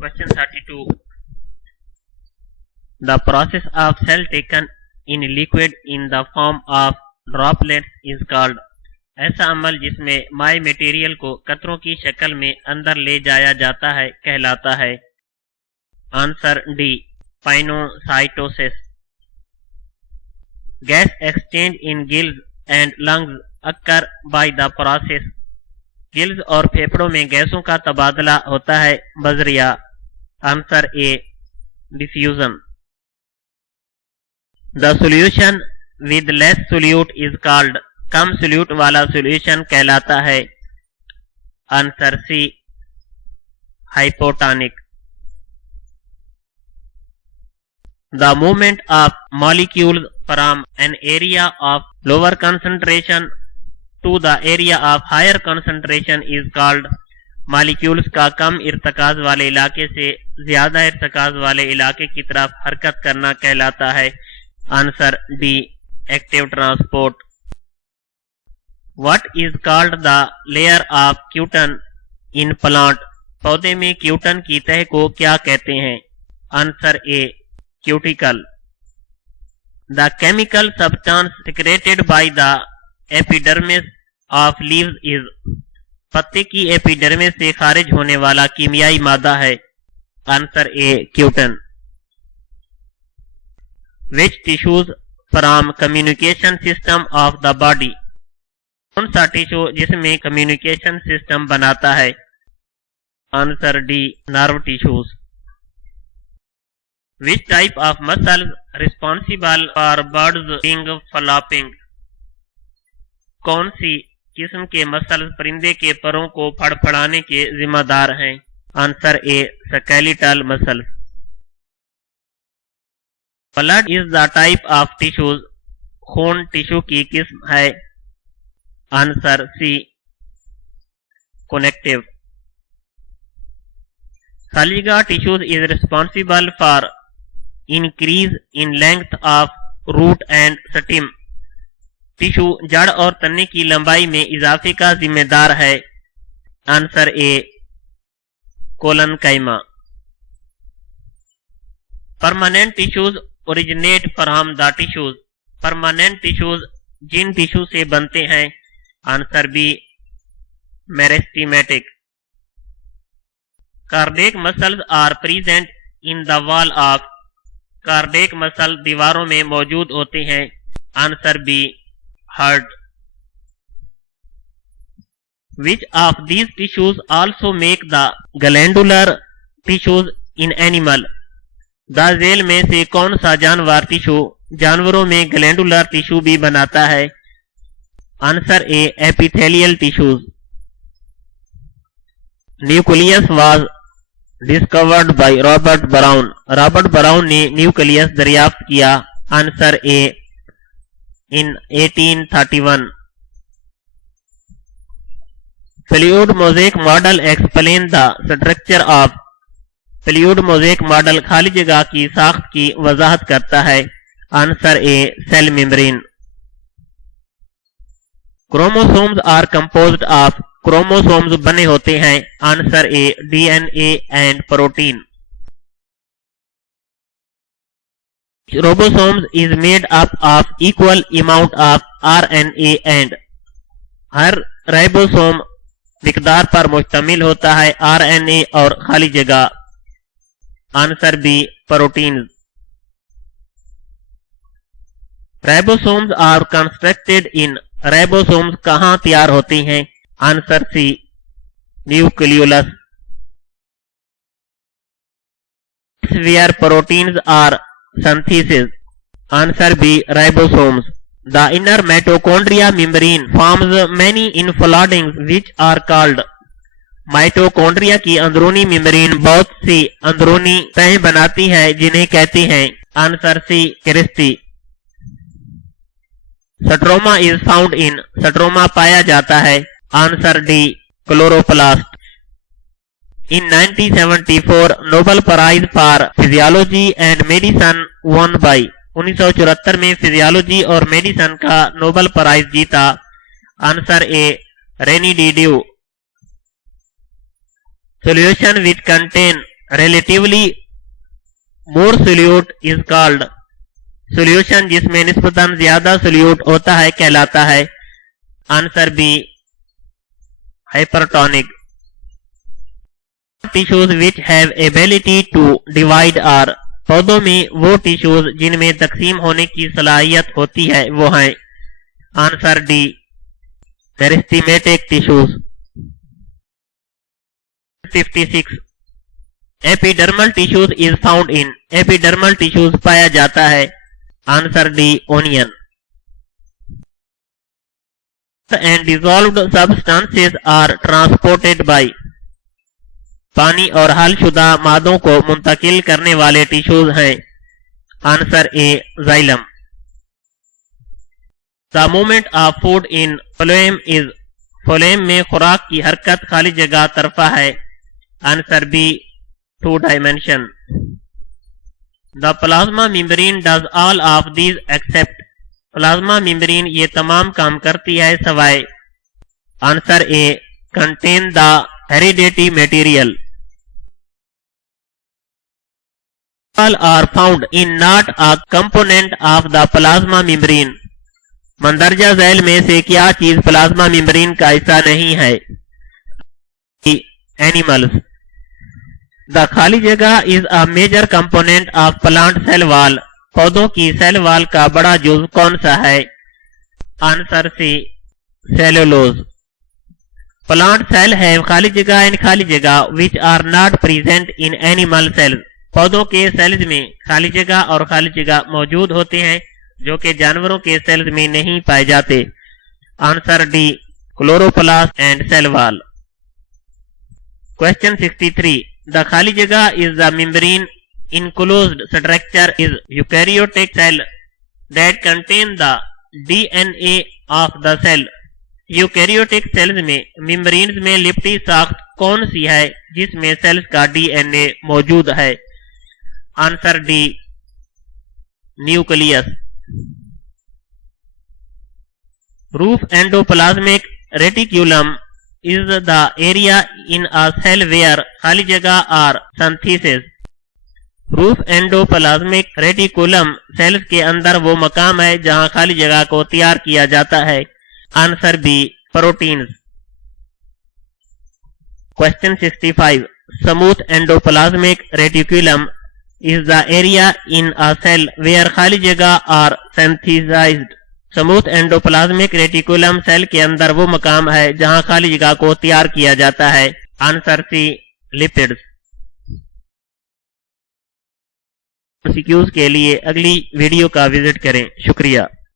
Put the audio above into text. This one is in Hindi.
Question 32. The process of cell taken in liquid in the form of droplets is called. ऐसा अमल जिसमें माय मटेरियल को कतरों की शक्ल में अंदर ले जाया जाता है कहलाता है. Answer D, pinocytosis. Gas exchange in gills and lungs occur by the process. Gills और फेफड़ों में गैसों का तबादला होता है बजरिया. Answer A, diffusion. The solution with less solute is called. कम सोल्यूट वाला सोल्यूशन कहलाता है. Answer C, hypotonic. The movement of molecules from an area of lower concentration to the area of higher concentration is called. Molecules का कम इर्तकाज वाले इलाके से ज्यादा इर्तकाज वाले इलाके की तरफ हरकत करना कहलाता है. Answer D, active transport. What is called the layer of cutin in plant. पौधे में क्यूटन की तह को क्या कहते हैं. Answer A, cuticle. The chemical substance secreted by the epidermis of leaves is. पत्ते की एपिडर्मिस से खारिज होने वाला कीमियाई मादा है. Answer A, cutin. Which tissues from communication system of the body. कौन सा टिश्यू जिसमें कम्युनिकेशन सिस्टम बनाता है. Answer D, nerve tissues. Which type of muscles responsible for birds wing flapping. कौन सी किस्म के मसल्स परिंदे के परों को फड़फड़ाने के जिम्मेदार हैं. Answer A, skeletal muscles. Blood is the type of tissues. खून टिश्यू की किस्म है. Answer C, connective. सालिगा tissues is responsible for increase in length of root and stem. Tissue जड़ और तने की लंबाई में इजाफे का जिम्मेदार है. Answer A, collenchyma. Permanent tissues originate from the tissues. Permanent tissues जिन टिश्यू से बनते हैं. Answer B, meristematic. Cardiac muscles are present in the wall of. Cardiac muscle दीवारों में मौजूद होते हैं. Answer B, heart. Which of these tissues also make the glandular tissues in animal. The झेल में से कौन सा जानवर टिश्यू जानवरों में ग्लैंडुलर टिश्यू भी बनाता है. Answer A, epithelial tissues. Nucleus was discovered by Robert Brown. Robert Brown ने न्यूक्लियस दरियाफ्त किया. Answer A, in 1831. Fluid mosaic model explain the structure of. Fluid mosaic model खाली जगह की साख्त की वजाहत करता है. Answer A, cell membrane. Chromosomes are composed of. Chromosomes बने होते हैं. Answer A, DNA and protein. Ribosomes is made up of equal amount of RNA and. हर राइबोसोम मिकदार पर मुश्तमिल होता है RNA और खाली जगह. Answer B, protein. Ribosomes are constructed in. Ribosomes कहाँ तैयार होती हैं. Answer C, nucleolus. Where proteins are synthesis. Answer B, ribosomes. The inner mitochondria membrane forms many enfoldings which are called. Mitochondria की अंदरूनी मेम्ब्रेन बहुत सी अंदरूनी तह बनाती है जिन्हें कहते हैं. Answer C, cristae. Stroma is found in. Stroma पाया जाता है. Answer D, chloroplast. In 1974, Nobel Prize for Physiology and Medicine won by. 1974 में फिजियोलॉजी और मेडिसिन का नोबेल प्राइज जीता. Answer A, rainy D due. Solution which contain relatively more solute is called, solution जिसमें निस्बतन ज्यादा solute होता है कहलाता है। Answer B hypertonic। Tissues which have ability to divide are, पौधों में वो टिश्यूज जिनमें तकसीम होने की सलाहियत होती है वो हैं। Answer D meristematic tissues. 56 epidermal tissues is found in, epidermal tissues पाया जाता है। Answer D onion. And dissolved substances are transported by, पानी और हलशुदा मादों को मुंतकिल करने वाले टिश्यूज हैं। Answer A xylem. The movement of food in phloem is, phloem में खुराक की हरकत खाली जगह तरफा है। Answer B 2 dimension. The plasma membrane does all of these except, plasma membrane ये तमाम काम करती है सवाए। Answer A contain the heredity material. All are found in not a component of the plasma membrane, मंदरजा Zail में से क्या चीज प्लाज्मा मेम्ब्रेन का हिस्सा नहीं है। एनिमल्स। द खाली जगह is a major component of plant cell wall, पौधों की सेल वॉल का बड़ा जुज कौन सा है। Answer C cellulose. Plant cell have खाली जगह इन खाली जगह which are not present in animal cells, पौधों के सेल्स में खाली जगह और खाली जगह मौजूद होते हैं जो कि जानवरों के सेल्स में नहीं पाए जाते। Answer D chloroplast and cell wall. Question 63 the खाली जगह is the membrane enclosed structure is eukaryotic cell that contain the DNA of the cell, eukaryotic cells में मेम्ब्रेन्स में लिपटी साख्त कौन सी है जिसमें सेल्स का डीएनए मौजूद है। Answer D nucleus. Rough endoplasmic reticulum is the area in a cell where खाली जगह are synthesis, rough endoplasmic reticulum cells के अंदर वो मकाम है जहां खाली जगह को तैयार किया जाता है। Answer B proteins. Question 65 smooth endoplasmic reticulum is the area in a cell where खाली जगह are synthesized, smooth endoplasmic reticulum cell के अंदर वो मकाम है जहां खाली जगह को तैयार किया जाता है। आंसर सी लिपिड्स। MCQs के लिए अगली वीडियो का विजिट करें। शुक्रिया।